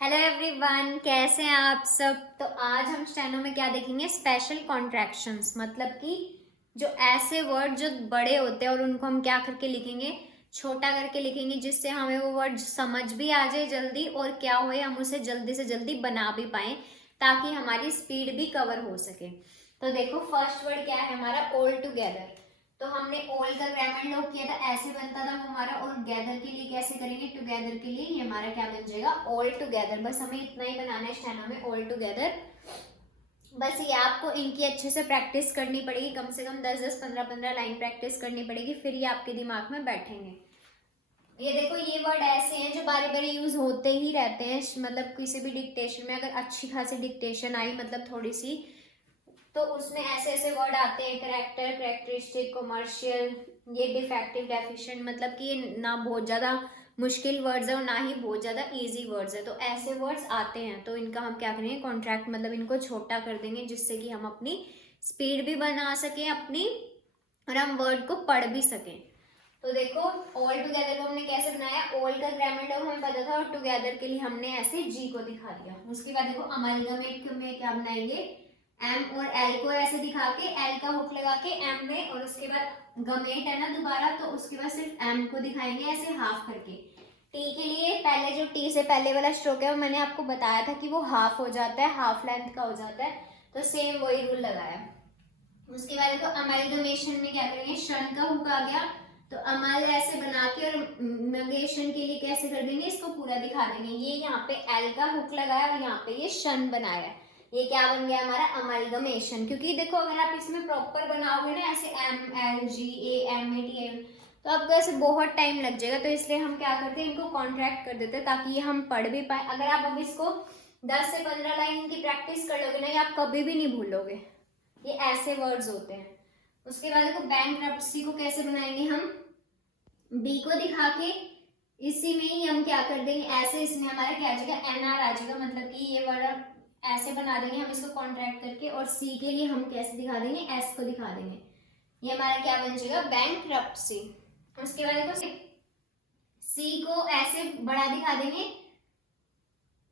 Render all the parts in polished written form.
Hello everyone, कैसे हैं आप सब। तो आज हम स्टेनो में क्या देखेंगे, स्पेशल कॉन्ट्रैक्शंस। मतलब कि जो ऐसे वर्ड जो बड़े होते हैं और उनको हम क्या करके लिखेंगे, छोटा करके लिखेंगे, जिससे हमें वो वर्ड समझ भी आ जाए जल्दी और क्या होए हम उसे जल्दी से जल्दी बना भी पाए, ताकि हमारी स्पीड भी कवर हो सके। तो देखो, फर्स्ट वर्ड क्या है हमारा, ऑल टुगेदर। तो हमने ऑल का ग्रामर लॉक किया था, ऐसे बनता था वो हमारा। और गैदर के लिए कैसे करेंगे, टुगेदर के लिए ये हमारा क्या बन जाएगा, ऑल टुगेदर। बस हमें इतना ही बनाना है स्टेनो में, ऑल टुगेदर। बस ये आपको इनकी अच्छे से प्रैक्टिस करनी पड़ेगी, कम से कम 10-10, 15-15 लाइन प्रैक्टिस करनी पड़ेगी, फिर ये आपके दिमाग में बैठेंगे। ये देखो, ये वर्ड ऐसे हैं जो बारी बारी यूज होते ही रहते हैं। मतलब किसी भी डिक्टेशन में अगर अच्छी खासी डिक्टेशन आई, मतलब थोड़ी सी, तो उसमें ऐसे ऐसे वर्ड आते हैं, करेक्टर, करेक्टरिस्टिक, कमर्शियल, ये डिफेक्टिव, डेफिशिएंट। मतलब कि ये ना बहुत ज्यादा मुश्किल वर्ड्स है और ना ही बहुत ज्यादा इजी वर्ड्स है। तो ऐसे वर्ड्स आते हैं, तो इनका हम क्या करेंगे, कॉन्ट्रैक्ट, मतलब इनको छोटा कर देंगे, जिससे कि हम अपनी स्पीड भी बना सकें अपनी, और हम वर्ड को पढ़ भी सकें। तो देखो, ऑल टुगेदर को हमने कैसे बनाया, ऑल का ग्रामर लॉ हमें पता था, और टुगेदर के लिए हमने ऐसे जी को दिखा दिया। उसके बाद देखो, अमालगमेट में क्या बनाएंगे, एम और एल को ऐसे दिखा के, एल का हुक लगा के एम में, और उसके बाद गमेट है ना दोबारा, तो उसके बाद सिर्फ एम को दिखाएंगे ऐसे हाफ करके। टी के लिए पहले जो टी से पहले वाला स्ट्रोक है वो मैंने आपको बताया था कि वो हाफ हो जाता है, हाफ लेंथ का हो जाता है। तो सेम वही रूल लगाया। उसके बाद देखो, अमालगमेशन में क्या करेंगे, शन का हुक आ गया, तो अमल ऐसे बना के, और मगेशन के लिए कैसे कर देंगे, इसको पूरा दिखा देंगे। ये यहाँ पे एल का हुक लगाया और यहाँ पे ये शन बनाया है। ये क्या बन गया हमारा, अमलगमेशन। क्योंकि देखो, अगर आप इसमें प्रॉपर बनाओगे ना, ऐसे M L G A M A T M, तो आपको ऐसे बहुत टाइम लग जाएगा। तो इसलिए हम क्या करते हैं, इनको कॉन्ट्रैक्ट कर देते हैं, ताकि ये हम पढ़ भी पाए। अगर आप अब इसको 10 से 15 लाइन की प्रैक्टिस कर लोगे ना, ये आप कभी भी नहीं भूलोगे। ये ऐसे वर्ड्स होते हैं। उसके बाद देखो, बैंक्रप्सी को कैसे बनाएंगे हम, बी को दिखा के इसी में ही हम क्या कर देंगे, ऐसे इसमें हमारा क्या आ जाएगा, एन आर आ जाएगा। मतलब कि ये वर्ड ऐसे बना देंगे हम इसको कॉन्ट्रैक्ट करके, और सी के लिए हम कैसे दिखा देंगे, एस को दिखा देंगे। ये हमारा क्या बन जाएगा, बैंक्रप्सी। उसके बाद देखो, सी को ऐसे बड़ा दिखा देंगे।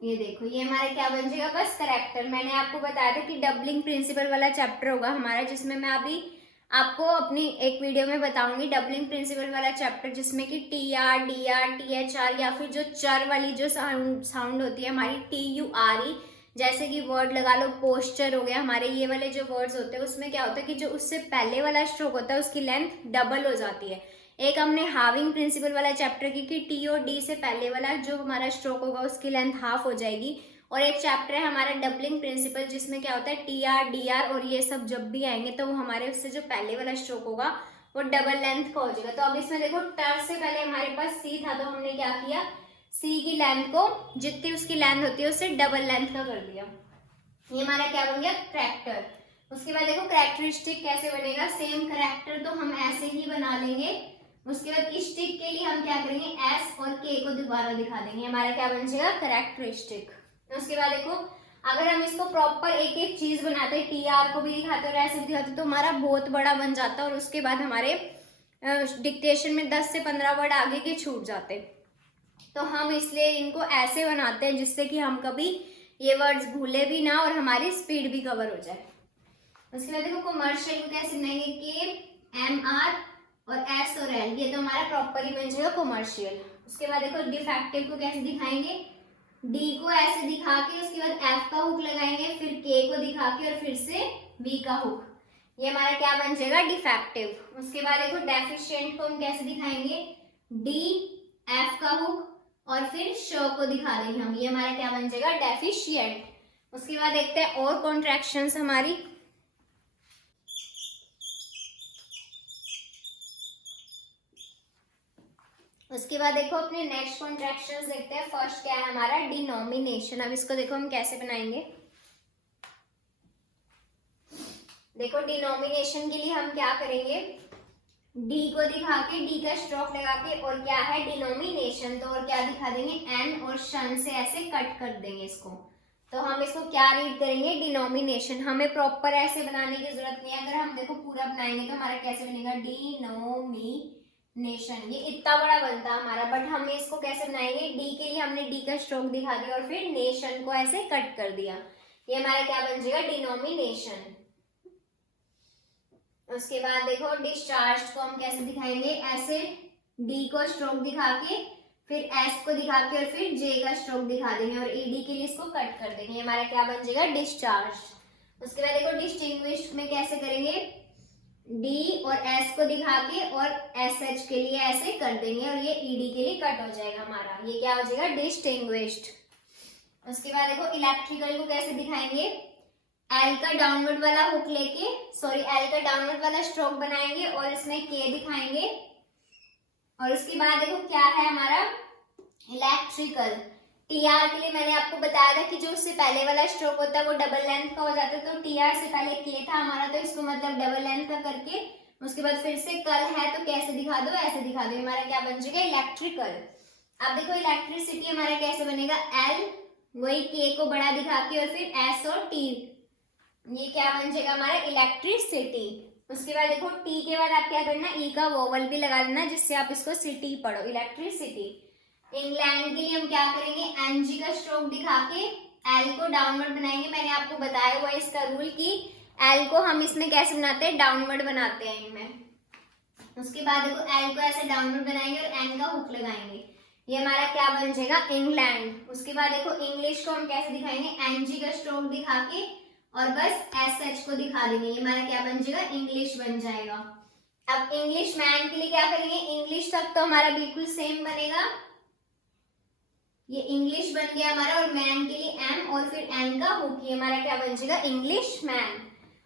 ये देखो, ये हमारा क्या बन जाएगा, बस करेक्टर। मैंने आपको बताया था कि डबलिंग प्रिंसिपल वाला चैप्टर होगा हमारा, जिसमें मैं अभी आपको अपनी एक वीडियो में बताऊंगी डबलिंग प्रिंसिपल वाला चैप्टर, जिसमें कि T R, D R, T H R, या फिर जो चर वाली जो साउंड होती है हमारी, टी यू आर ई। जैसे कि वर्ड लगा लो, पोस्चर हो गया हमारे, ये वाले जो वर्ड्स होते हैं उसमें क्या होता है कि जो उससे पहले वाला स्ट्रोक होता है उसकी लेंथ डबल हो जाती है। एक हमने हाविंग प्रिंसिपल वाला चैप्टर की कि टी और डी से पहले वाला जो हमारा स्ट्रोक होगा उसकी लेंथ हाफ हो जाएगी। और एक चैप्टर है हमारा डबलिंग प्रिंसिपल, जिसमें क्या होता है टी आर, डी आर और ये सब जब भी आएंगे तो वो हमारे उससे जो पहले वाला स्ट्रोक होगा वो डबल लेंथ का हो जाएगा। तो अब इसमें देखो, टर से पहले हमारे पास सी था, तो हमने क्या किया, सी की लेंथ को जितनी उसकी लेंथ होती है उससे डबल लेंथ का कर दिया। ये हमारा क्या बन गया, करेक्टर। उसके बाद देखो, करेक्टरिस्टिक कैसे बनेगा, सेम करेक्टर तो हम ऐसे ही बना लेंगे। उसके बाद स्टिक के लिए हम क्या करेंगे, एस और के को दोबारा दिखा देंगे, हमारा क्या बन जाएगा, करेक्टरिस्टिक। उसके बाद देखो, अगर हम इसको प्रॉपर एक एक चीज बनाते, टी आर को भी दिखाते और ऐसे भी दिखाते, तो हमारा बहुत बड़ा बन जाता, और उसके बाद हमारे डिक्टेशन में 10 से 15 वर्ड आगे के छूट जाते। तो हम इसलिए इनको ऐसे बनाते हैं जिससे कि हम कभी ये वर्ड्स भूले भी ना और हमारी स्पीड भी कवर हो जाए। उसके बाद देखो, कमर्शियल को कैसे बनाएंगे, के एम आर और एस और एल, ये तो हमारा प्रॉपरली बन जाएगा कमर्शियल। उसके बाद देखो, डिफेक्टिव को कैसे दिखाएंगे, डी को ऐसे दिखा के उसके बाद एफ का हुक लगाएंगे, फिर के को दिखा के और फिर से वी का हुक। ये हमारा क्या बन जाएगा, डिफेक्टिव। उसके बाद देखो, डेफिशिएंट को हम कैसे दिखाएंगे, डी, एफ का हुक और फिर शो को दिखा देंगे हम, ये हमारा क्या बन जाएगा, डेफिशिएंट। उसके बाद देखते हैं और कॉन्ट्रैक्शंस हमारी। उसके बाद देखो, अपने नेक्स्ट कॉन्ट्रैक्शंस देखते हैं। फर्स्ट क्या है हमारा, डिनोमिनेशन। अब इसको देखो हम कैसे बनाएंगे। देखो, डिनोमिनेशन के लिए हम क्या करेंगे, डी को दिखा के, डी का स्ट्रोक लगा के, और क्या है डिनोमिनेशन, तो और क्या दिखा देंगे, एन और शन से ऐसे कट कर देंगे इसको। तो हम इसको क्या रीड करेंगे, डिनोमिनेशन। हमें प्रॉपर ऐसे बनाने की जरूरत नहीं है। अगर हम देखो पूरा बनाएंगे तो हमारा कैसे बनेगा, डिनोमिनेशन। नेशन। ये इतना बड़ा बनता है हमारा, बट हम इसको कैसे बनाएंगे, डी के लिए हमने डी का स्ट्रोक दिखा दिया और फिर नेशन को ऐसे कट कर दिया। ये हमारा क्या बन जाएगा, डिनोमिनेशन। उसके बाद देखो डिस्चार्ज को हम कैसे दिखाएंगे, ऐसे डी को स्ट्रोक दिखा के फिर एस को दिखा के और फिर जे का स्ट्रोक दिखा देंगे और ईडी के लिए इसको कट कर देंगे। हमारा क्या बन जाएगा, डिस्चार्ज। उसके बाद देखो डिस्टिंग्विश्ड में कैसे करेंगे, डी और एस को दिखा के और एस एच के लिए ऐसे कर देंगे और ये ईडी के लिए कट हो जाएगा हमारा। ये क्या हो जाएगा, डिस्टिंग्विश्ड। उसके बाद देखो इलेक्ट्रिकल को कैसे दिखाएंगे, एल का डाउनवर्ड वाला हुक लेके, सॉरी एल का डाउनवर्ड वाला स्ट्रोक बनाएंगे और इसमें के दिखाएंगे। और उसके बाद देखो क्या है हमारा, इलेक्ट्रिकल। टीआर के लिए मैंने आपको बताया था कि जो उससे पहले वाला स्ट्रोक होता है वो डबल लेंथ का हो जाता है, तो टीआर से पहले के था हमारा, तो इसको मतलब डबल लेंथ का करके उसके बाद फिर से कल है तो कैसे दिखा दो, ऐसे दिखा दो। हमारा क्या बन जाएगा, इलेक्ट्रिकल। अब देखो इलेक्ट्रिसिटी हमारा कैसे बनेगा, एल वही के को बड़ा दिखा के और फिर एस और टी, ये क्या बन जाएगा हमारा, इलेक्ट्रिसिटी। उसके बाद देखो टी के बाद आप क्या करना, ई का वोवल भी लगा देना जिससे आप इसको सिटी पढ़ो, इलेक्ट्रिसिटी। इंग्लैंड के लिए हम क्या करेंगे, एनजी का स्ट्रोक दिखा के एल को डाउनवर्ड बनाएंगे। मैंने आपको बताया हुआ इसका रूल कि एल को हम इसमें कैसे बनाते हैं, डाउनवर्ड बनाते हैं इनमें। उसके बाद देखो एल को ऐसे डाउनवर्ड बनाएंगे और एन का हुक लगाएंगे, ये हमारा क्या बन जाएगा, इंग्लैंड। उसके बाद देखो इंग्लिश को हम कैसे दिखाएंगे, एनजी का स्ट्रोक दिखा के और बस एस एच को दिखा देंगे, ये हमारा क्या बन जाएगा, इंग्लिश बन जाएगा। अब इंग्लिश मैन के लिए क्या करेंगे, इंग्लिश तक तो हमारा बिल्कुल सेम बनेगा, ये इंग्लिश बन गया हमारा, और मैन के लिए एम और फिर एन का हुक, ये हमारा क्या बन जाएगा, इंग्लिश मैन।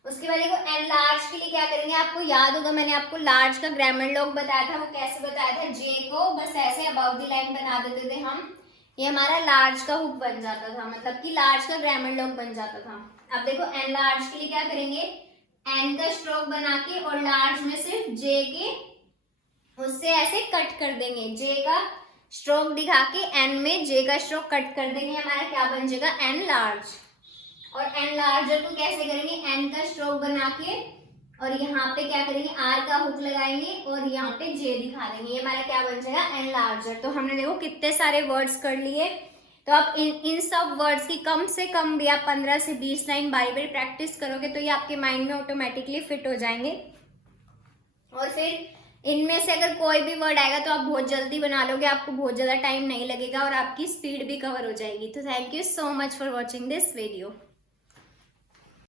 उसके बाद देखो एन लार्ज के लिए क्या करेंगे, आपको याद होगा मैंने आपको लार्ज का ग्रामर लॉग बताया था, वो कैसे बताया था, जे को बस ऐसे अबव द लाइन बना देते थे हम, ये हमारा लार्ज का हुक बन जाता था, मतलब कि लार्ज का ग्रामर लॉग बन जाता था। अब देखो एन लार्ज के लिए क्या करेंगे, एन का स्ट्रोक बना के और लार्ज में सिर्फ जे के उससे ऐसे कट कर देंगे, जे का स्ट्रोक दिखा के एन में जे का स्ट्रोक कट कर देंगे, हमारा क्या बन जाएगा, एन लार्ज। और एन लार्जर को कैसे करेंगे, एन का स्ट्रोक बना के और यहाँ पे क्या करेंगे, आर का हुक लगाएंगे और यहाँ पे जे दिखा देंगे, ये हमारा क्या बन जाएगा, एन लार्जर। तो हमने देखो कितने सारे वर्ड्स कर लिए। तो आप इन सब वर्ड्स की कम से कम भी आप 15 से 20 लाइन बारी बारी प्रैक्टिस करोगे तो ये आपके माइंड में ऑटोमेटिकली फिट हो जाएंगे। और फिर इनमें से अगर कोई भी वर्ड आएगा तो आप बहुत जल्दी बना लोगे, आपको बहुत ज़्यादा टाइम नहीं लगेगा और आपकी स्पीड भी कवर हो जाएगी। तो thank you so much for watching this video.